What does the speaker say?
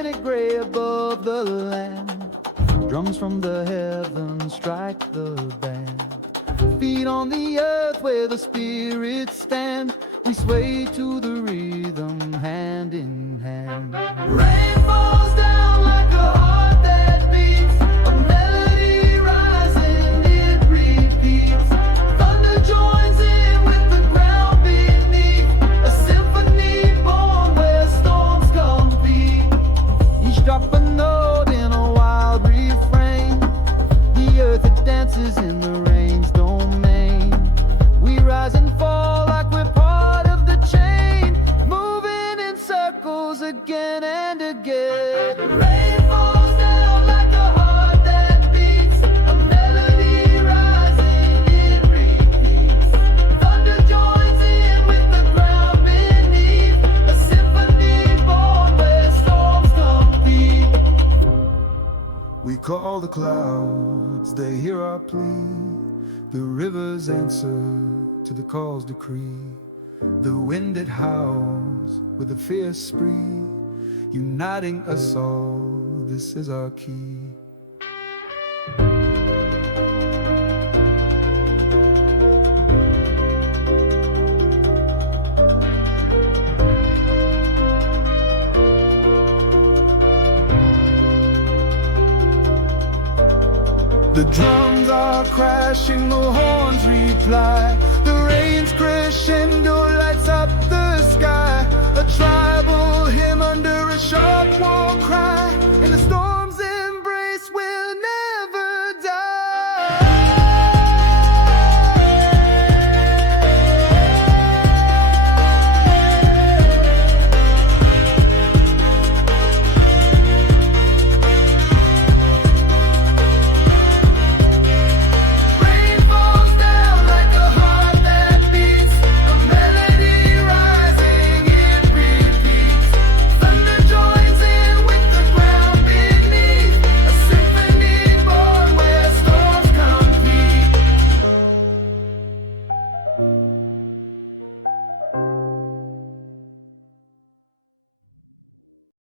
planet gray above the land. Drums from the heavens strike the band. Feet on the earth where the spirits stand. We sway to the rhythm, hand in hand. Rain falls down like a heart that beats, a melody rising, it repeats. Thunder joins in with the ground beneath, a symphony born where storms compete. Each drop a note in a wild refrain. The earth it dances in the rain's domain. We rise and fall like we're part of the chain, moving in circles again and again. Rain falls down like a heart that beats, a melody rising, it repeats. Thunder joins in with the ground beneath, a symphony born where storms compete. We call the clouds, they hear our plea. The rivers answer to the call's decree. The wind it howls with a fierce spree, uniting us all, this is our key. The drums are crashing, the horns reply. The rain's crescendo lights up the sky. A tribal hymn under a sharp war cry.